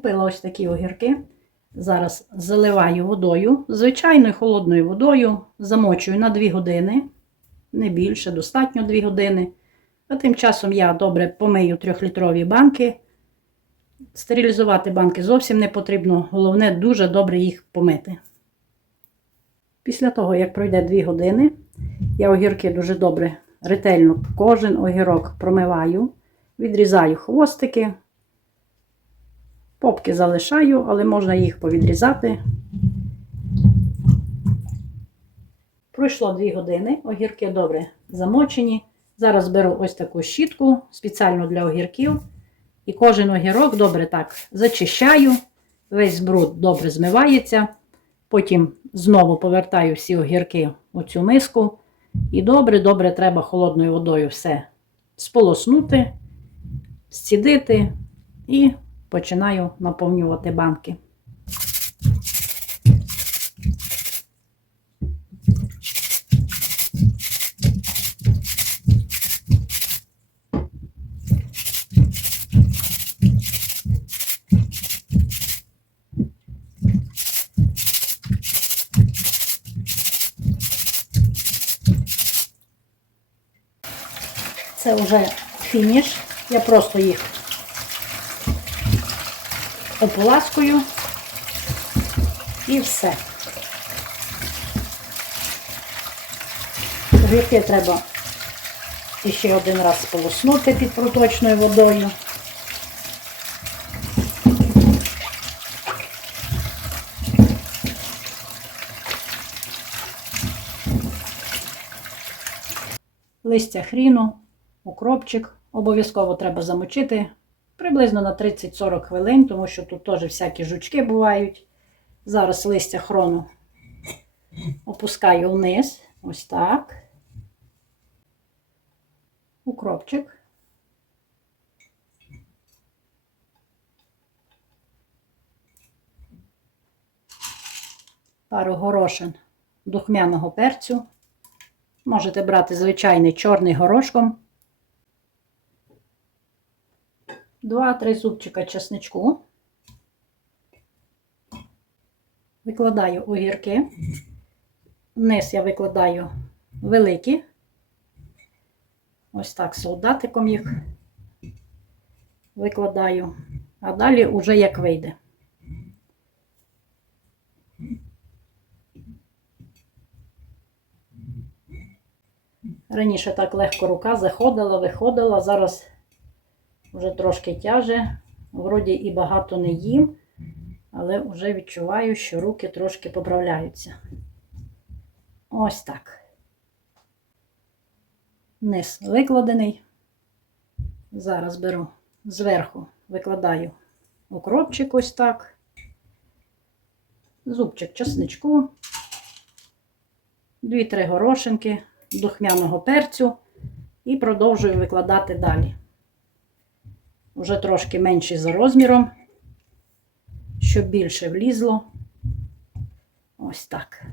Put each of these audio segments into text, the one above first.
Купила ось такі огірки. Зараз заливаю водою, звичайною холодною водою, замочую на 2 години, не більше, достатньо 2 години. А тим часом я добре помию 3-літрові банки. Стерилізувати банки зовсім не потрібно, головне дуже добре їх помити. Після того, як пройде 2 години, я огірки дуже добре, ретельно кожен огірок промиваю, відрізаю хвостики, попки залишаю, але можна їх повідрізати. Пройшло 2 години, огірки добре замочені. Зараз беру ось таку щітку спеціально для огірків. І кожен огірок добре так зачищаю, весь бруд добре змивається. Потім знову повертаю всі огірки у цю миску. І добре-добре треба холодною водою все сполоснути, зцідити і починаю наповнювати банки. Це вже фініш. Я просто їх ополаскую і все. Огірки треба ще один раз сполоснути під проточною водою. Листя хріну, укропчик. Обов'язково треба замочити приблизно на 30-40 хвилин, тому що тут теж всякі жучки бувають. Зараз листя хрону опускаю вниз, ось так. Укропчик. Пару горошин духмяного перцю. Можете брати звичайний чорний горошком. Два-три зубчика чесничку. Викладаю огірки. Вниз я викладаю великі. Ось так солдатиком їх викладаю. А далі уже як вийде. Раніше так легко рука заходила, виходила, зараз вже трошки тяже. Вроді і багато не їм, але вже відчуваю, що руки трошки поправляються. Ось так. Низ викладений. Зараз беру зверху, викладаю укропчик ось так, зубчик чесничку, 2-3 горошинки духмяного перцю і продовжую викладати далі. Уже трошки менший за розміром, щоб більше влізло. Ось так.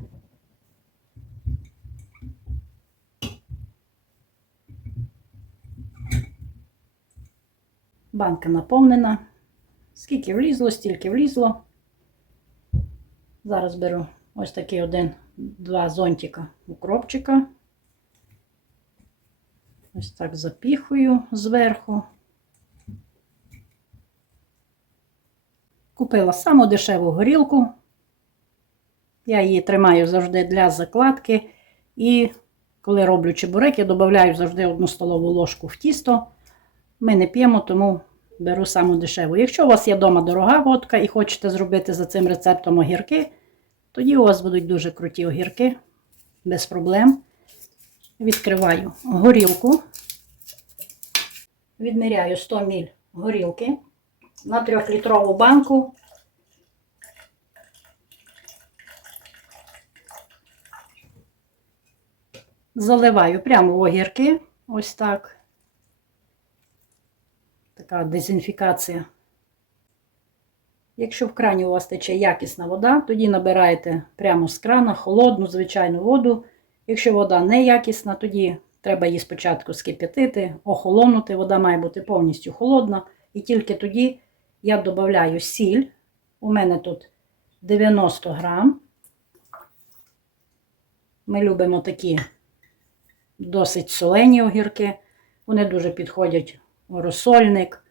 Банка наповнена. Скільки влізло, стільки влізло. Зараз беру ось такий один-два зонтика укропчика. Ось так запіхую зверху. Купила саму дешеву горілку. Я її тримаю завжди для закладки. І коли роблю чебуреки, додаю завжди одну столову ложку в тісто. Ми не п'ємо, тому беру саму дешеву. Якщо у вас є вдома дорога водка і хочете зробити за цим рецептом огірки, тоді у вас будуть дуже круті огірки, без проблем. Відкриваю горілку, відміряю 100 мл горілки на 3-літрову банку. Заливаю прямо в огірки, ось так. Така дезінфікація. Якщо в крані у вас тече якісна вода, тоді набираєте прямо з крана холодну, звичайну воду. Якщо вода неякісна, тоді треба її спочатку скип'ятити, охолонути. Вода має бути повністю холодна. І тільки тоді я додаю сіль. У мене тут 90 грам. Ми любимо такі досить солені огірки. Вони дуже підходять у розсольник.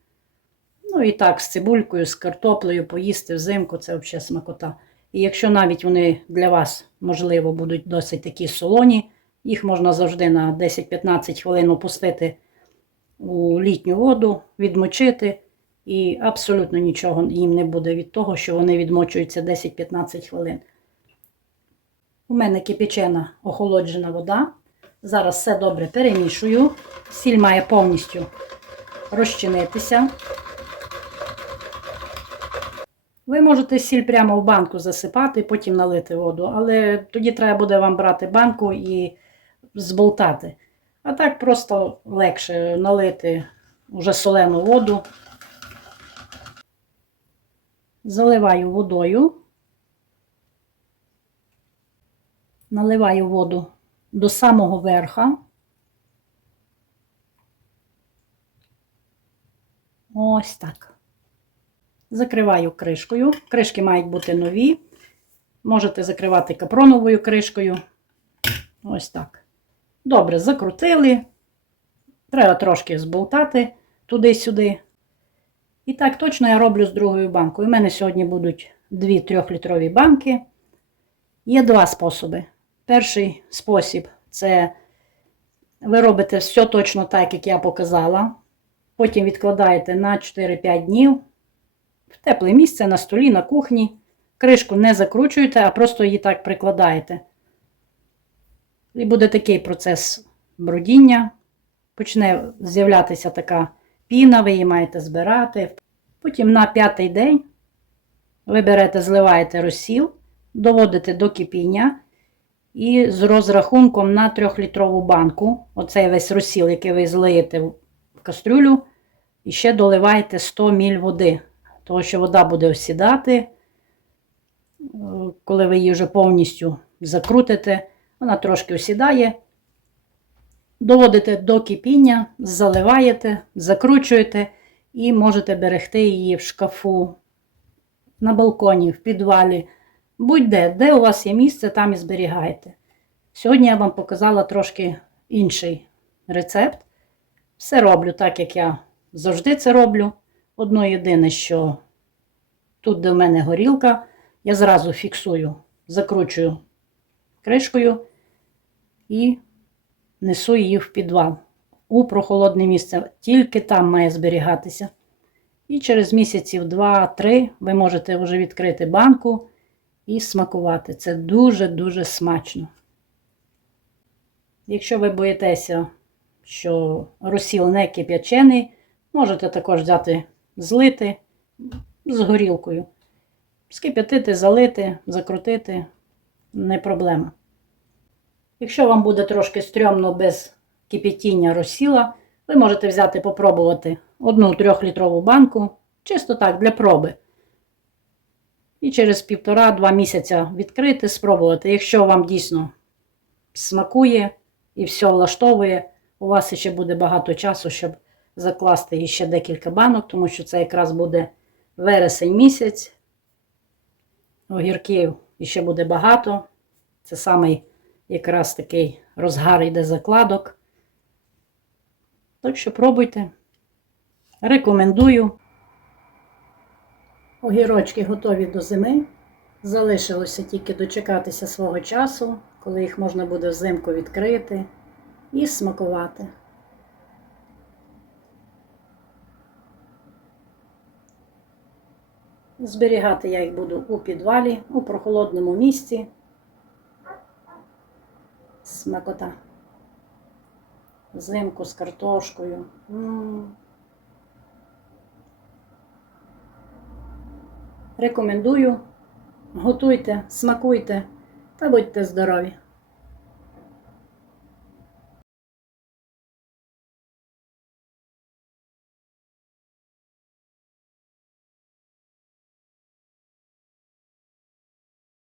Ну і так, з цибулькою, з картоплею поїсти взимку це взагалі смакота. І якщо навіть вони для вас, можливо, будуть досить такі солоні, їх можна завжди на 10-15 хвилин опустити у літню воду, відмочити, і абсолютно нічого їм не буде від того, що вони відмочуються 10-15 хвилин. У мене кипячена охолоджена вода. Зараз все добре перемішую. Сіль має повністю розчинитися. Ви можете сіль прямо в банку засипати, потім налити воду, але тоді треба буде вам брати банку і зболтати. А так просто легше налити вже солену воду. Заливаю водою. Наливаю воду до самого верха. Ось так. Закриваю кришкою. Кришки мають бути нові. Можете закривати капроновою кришкою. Ось так. Добре, закрутили. Треба трошки зболтати туди-сюди. І так точно я роблю з другою банкою. У мене сьогодні будуть дві трьохлітрові банки. Є два способи. Перший спосіб це ви робите все точно так, як я показала. Потім відкладаєте на 4-5 днів в тепле місце на столі, на кухні. Кришку не закручуєте, а просто її так прикладаєте. І буде такий процес бродіння. Почне з'являтися така піна, ви її маєте збирати. Потім на п'ятий день ви берете, зливаєте розсіл, доводите до кипіння. І з розрахунком на 3-літрову банку, оцей весь розсіл, який ви злиєте в кастрюлю, і ще доливаєте 100 мл води. Тому що вода буде осідати, коли ви її вже повністю закрутите, вона трошки осідає. Доводите до кипіння, заливаєте, закручуєте і можете берегти її в шкафу, на балконі, в підвалі. Будь-де, де у вас є місце, там і зберігаєте. Сьогодні я вам показала трошки інший рецепт. Все роблю так, як я завжди це роблю. Одно єдине, що тут, де в мене горілка, я зразу фіксую, закручую кришкою і несу її в підвал у прохолодне місце. Тільки там має зберігатися. І через місяців 2-3 ви можете вже відкрити банку і смакувати. Це дуже-дуже смачно. Якщо ви боїтеся, що розсіл не кип'ячений, можете також взяти злити з горілкою. Скип'ятити, залити, закрутити не проблема. Якщо вам буде трошки стрьомно без кипятіння розсіла, ви можете взяти попробувати одну трьохлітрову банку, чисто так, для проби. І через півтора-два місяця відкрити, спробувати. Якщо вам дійсно смакує і все влаштовує, у вас ще буде багато часу, щоб закласти ще декілька банок, тому що це якраз буде вересень місяць. Огірків ще буде багато. Це самий якраз такий розгар йде закладок. Так що пробуйте. Рекомендую. Огірочки готові до зими. Залишилося тільки дочекатися свого часу, коли їх можна буде взимку відкрити і смакувати. Зберігати я їх буду у підвалі, у прохолодному місці. Смакота. Взимку з картошкою. Рекомендую. Готуйте, смакуйте та будьте здорові!